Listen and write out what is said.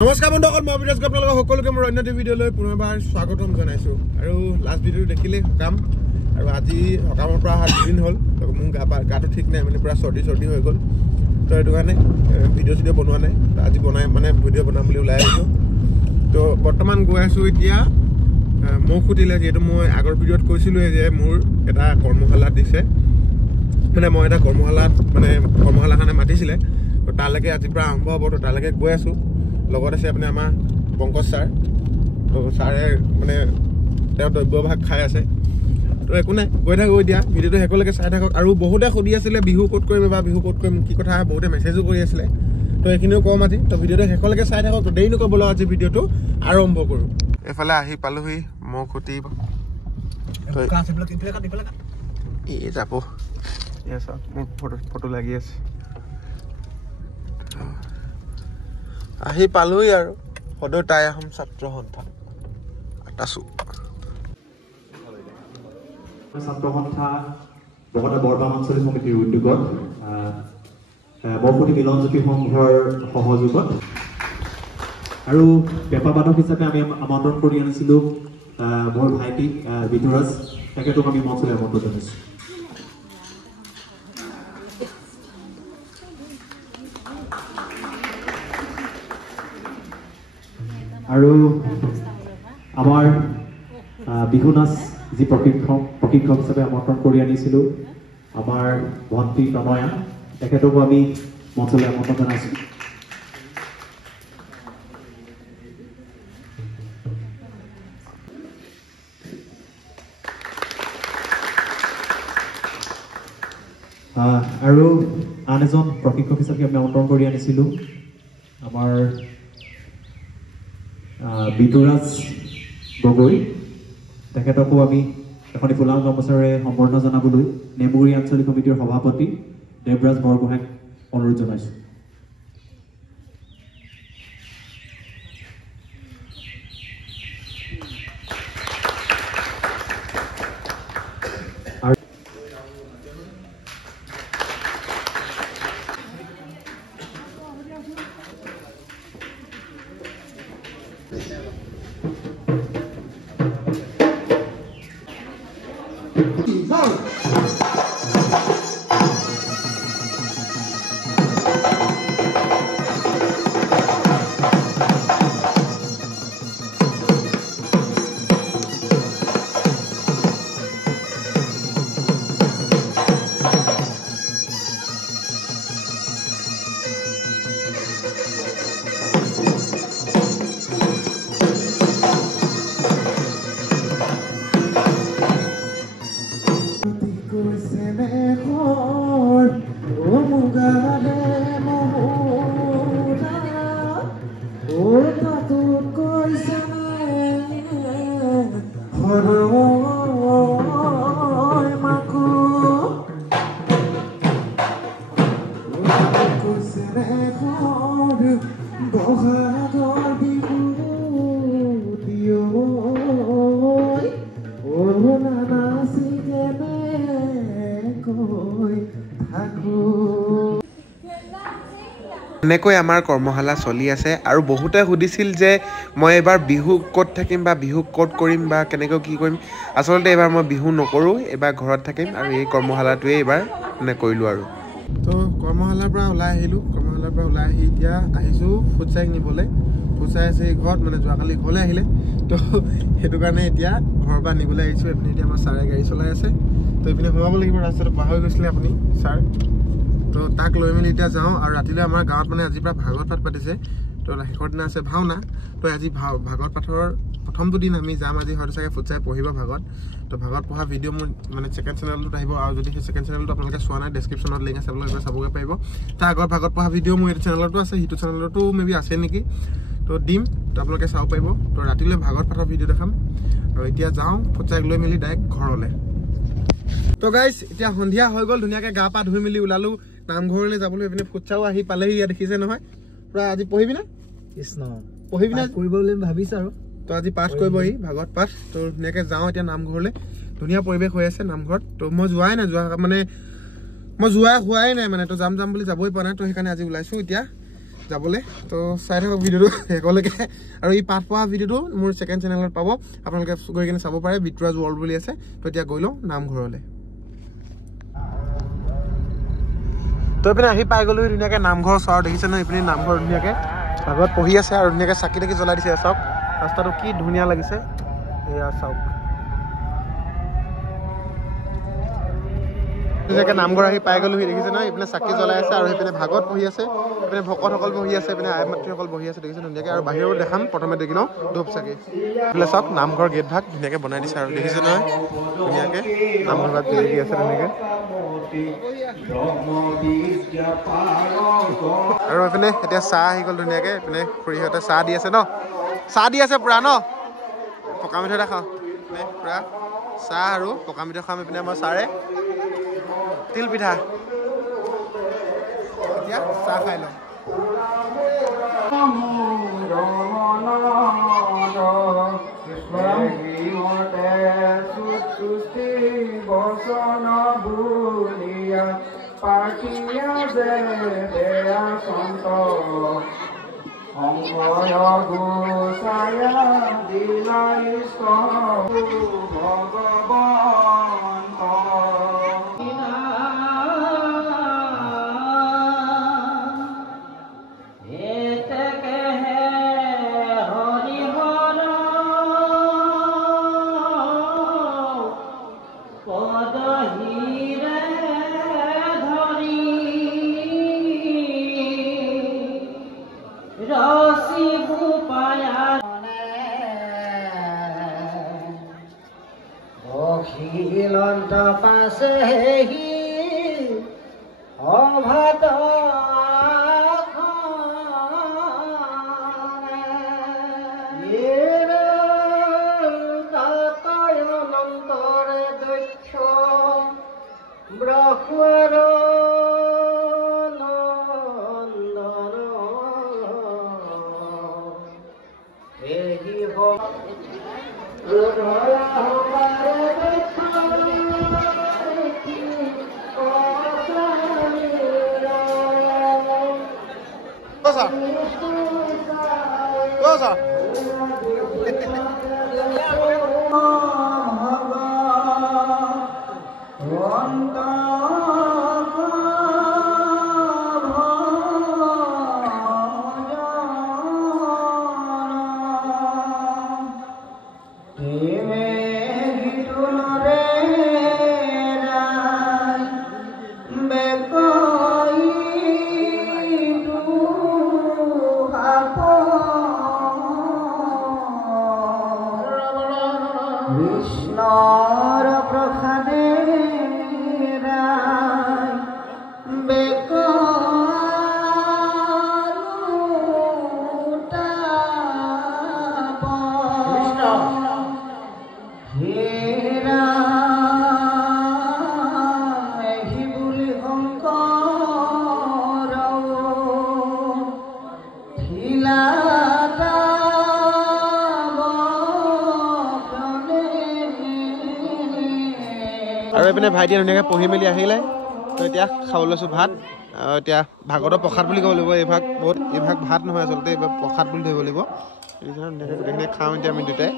নমস্কাৰ বন্ধুসকল, মই বিৰাজ আপোনালোকক সকলোকে মোৰ অন্য ভিডিঅ'লৈ পুনৰবাৰ স্বাগতম জনাইছোঁ। আৰু লাষ্ট ভিডিঅ'টো দেখিলে সকাম, আৰু আজি সকামৰ পৰা অহা দুদিন হ'ল। মোৰ গাটো ঠিক নাই, মানে পূৰা চৰ্দি হৈ গ'ল। তো সেইটো কাৰণে ভিডিঅ' বনোৱা নাই। আজি ভিডিঅ' বনাম বুলি ওলাই আহিছোঁ। তো বৰ্তমান গৈ আছোঁ এতিয়া মোক সুধিলে, যিহেতু মই আগৰ ভিডিঅ'ত কৈছিলোঁৱে যে মোৰ এটা কৰ্মশালা দিছে, মানে মই এটা কৰ্মশালাৰ কাৰণে মাতিছিলে। তো তালৈকে আজিৰ পৰা আৰম্ভ হ'ব। তো তালৈকে গৈ আছোঁ। লগত আছে আপুনি আমাৰ পংকজ ছাৰ। তো ছাৰে তেওঁ দ্ৰব্যভাগ খাই আছে। তো একো নাই, গৈ থাকোঁ এতিয়া। ভিডিঅ'টো শেষলৈকে চাই থাকক। আৰু বহুতে সুধি আছিলে বিহু ক'ত কৰিম, কি কথা, বহুতে মেছেজো কৰি আছিলে। তো এইখিনিও কম আজি। তো ভিডিঅ'টো শেষলৈকে চাই থাকক। তো দেৰি নকৰিবলৈ আজি ভিডিঅ'টো আৰম্ভ কৰোঁ। এইফালে আহি পালোহি মোক সুধি যাব মোৰ ফটো লাগি আছে। আহি পালোহি আৰু সদৌ টাই আহোম ছাত্ৰ সন্থা আটাছো ছাত্ৰ সন্থা বগতা বৰবাম আঞ্চলিক সমিতিৰ উদ্যোগত বৰপুতি মিলনজ্যোতি সংঘৰ সহযোগত আৰু পেপাবাদক হিচাপে আমি আমন্ত্ৰণ কৰি আনিছিলোঁ মোৰ ভাইটি বিতুৰাজ, তেখেতক আমি মঞ্চলৈ আমন্ত্ৰণ জনাইছোঁ। আৰু আমাৰ বিহু নাচ যি প্ৰশিক্ষক হিচাপে আমন্ত্ৰণ কৰি আনিছিলোঁ আমাৰ ভণ্টি তনয়া, তেখেতকো আমি মঞ্চলৈ আমন্ত্ৰণ জনাইছোঁ। আৰু আন এজন প্ৰশিক্ষক হিচাপে আমি আমন্ত্ৰণ কৰি আনিছিলোঁ আমাৰ বিতুৰাজ গগৈ, তেখেতকো আমি এখনি ফুলাম গামোচাৰে সম্বৰ্ধনা জনাবলৈ নেমুগুৰি আঞ্চলিক সমিতিৰ সভাপতি দেৱৰাজ বৰগোহাঁইক অনুৰোধ জনাইছোঁ। এনেকৈ আমাৰ কৰ্মশালা চলি আছে। আৰু বহুতে সুধিছিল যে মই এইবাৰ বিহু ক'ত থাকিম বা বিহু ক'ত কৰিম বা কেনেকৈ কি কৰিম। আচলতে এইবাৰ মই বিহু নকৰোঁ, এইবাৰ ঘৰত থাকিম আৰু এই কৰ্মশালাটোৱে এইবাৰ কৰিলোঁ। আৰু তো কৰ্মশালাৰ পৰা ওলাই আহিলোঁ। কৰ্মশালাৰ পৰা ওলাই আহি এতিয়া আহিছোঁ ফুটছাইক নিবলৈ। ফুটছাই আছে এই ঘৰত, যোৱাকালি ঘৰলৈ আহিলে। তো সেইটো কাৰণে এতিয়া ঘৰৰ পৰা নিবলৈ আহিছোঁ। এইপিনে এতিয়া আমাৰ ছাৰে গাড়ী চলাই আছে। তো এইপিনে সোমাব লাগিব, ৰাস্তাটো পাহৰি গৈছিলে আপুনি ছাৰ। তো তাক লৈ মেলি এতিয়া যাওঁ। আৰু ৰাতিলৈ আমাৰ গাঁৱত আজিৰ পৰা ভাগৱত পাঠ পাতিছে। তো শেষৰ দিনা আছে ভাওনা। তো আজি ভাগৱত পাঠৰ প্ৰথমটো দিন আমি যাম। আজি হয়তো চাগে ফুটছাই পঢ়িব ভাগৱত। তো ভাগৱত পঢ়া ভিডিঅ' মোৰ ছেকেণ্ড চেনেলটোত আহিব। আৰু যদি সেই ছেকেণ্ড চেনেলটো আপোনালোকে চোৱা নাই, ডেছক্ৰিপশ্যনত লিংক আছে, আপোনালোকে চাবগৈ পাৰিব। তাৰ আগত ভাগৱত পঢ়া ভিডিঅ' মোৰ এইটো চেনেলতো আছে, সিটো চেনেলতো মেবি আছে নেকি। তো দিম, তো আপোনালোকে চাব পাৰিব। তো ৰাতিলৈ ভাগৱত পাঠৰ ভিডিঅ' দেখাম। আৰু এতিয়া যাওঁ ফুটছাইক লৈ মেলি ডাইৰেক্ট ঘৰলৈ। তো গাইজ এতিয়া সন্ধিয়া হৈ গ'ল, ধুনীয়াকৈ গা পা ধুই মেলি ওলালোঁ নামঘৰলৈ যাবলৈ। এইপিনে ফুটছাইও আহি পালেহি। ইয়াত দেখিছে নহয়, পুৰা আজি পঢ়িবি না কৃষ্ণ, পঢ়িবি না কৰিব বুলি ভাবিছোঁ। আৰু তো আজি পাঠ কৰিবহি ভাগৱত পাঠ। তো ধুনীয়াকৈ যাওঁ এতিয়া নামঘৰলৈ। ধুনীয়া পৰিৱেশ হৈ আছে নামঘৰত। তো মই যোৱাই নাই, হোৱাই নাই। তো যাম বুলি যাবই পৰা নাই। তো সেইকাৰণে আজি ওলাইছোঁ। এতিয়া যাবলৈ তো চাই থাকক ভিডিঅ'টো শেষলৈকে আৰু এই পাঠ পঢ়া ভিডিঅ'টো মোৰ ছেকেণ্ড চেনেলত পাব আপোনালোকে গৈ কিনে চাব পাৰে বিটৰাজ ৱৰ্ল্ড বুলি আছে তো এতিয়া গৈ লওঁ নামঘৰলৈ তো এইপিনে আহি পাই গ'লো ধুনীয়াকৈ নামঘৰ চোৱা দেখিছে ন এইপিনে নামঘৰ ধুনীয়াকৈ ভাগত পঢ়ি আছে আৰু ধুনীয়াকৈ চাকি তাকি জ্বলাই দিছে চাওক ৰাস্তাটো কি ধুনীয়া লাগিছে এয়া চাওক ধুনীয়াকৈ নামঘৰ আহি পাই গ'লোহি দেখিছে নহয় এইপিনে চাকি জ্বলাই আছে আৰু সেইপিনে ভাগত বহি আছে এইপিনে ভকতসকল বহি আছে এইপিনে আই মাতৃসকল বহি আছে দেখিছে ধুনীয়াকৈ আৰু বাহিৰৰ দেখাম প্ৰথমে দেখি লওঁ ধূপ চাকি এইফালে চাওক নামঘৰ গেট ভাগ ধুনীয়াকৈ বনাই দিছে আৰু দেখিছে নহয় ধুনীয়াকৈ নামঘৰ ভাগ দি আছে ধুনীয়াকৈ আৰু এইপিনে এতিয়া চাহ আহি গ'ল ধুনীয়াকৈ এইপিনে খুৰীহঁতে চাহ দি আছে ন চাহ দি আছে পূৰা ন পকা মিঠৈ এটা খাওঁ পূৰা চাহ আৰু পকা মিঠৈ খাম এইপিনে আমাৰ ছাৰে তিল পিঠা এতিয়া চাহ খাই লওঁ অখিলন্ত পাছে অভাত অনন্তৰে দক্ষ ব্ৰহ্মৰ নন্দন এহি কৃষ্ণৰ প্ৰসাদে আৰু এইপিনে ভাইটিয়ে ধুনীয়াকৈ পঢ়ি মেলি আহিলে তো এতিয়া খাব লৈছোঁ ভাত এতিয়া ভাগৱতৰ প্ৰসাদ বুলি ক'ব লাগিব এই ভাগ ভাত নহয় আচলতে এইবাৰ প্ৰসাদ বুলি ধৰিব লাগিব ধুনীয়াকৈ গোটেইখিনি খাওঁ এতিয়া আমি দুটাই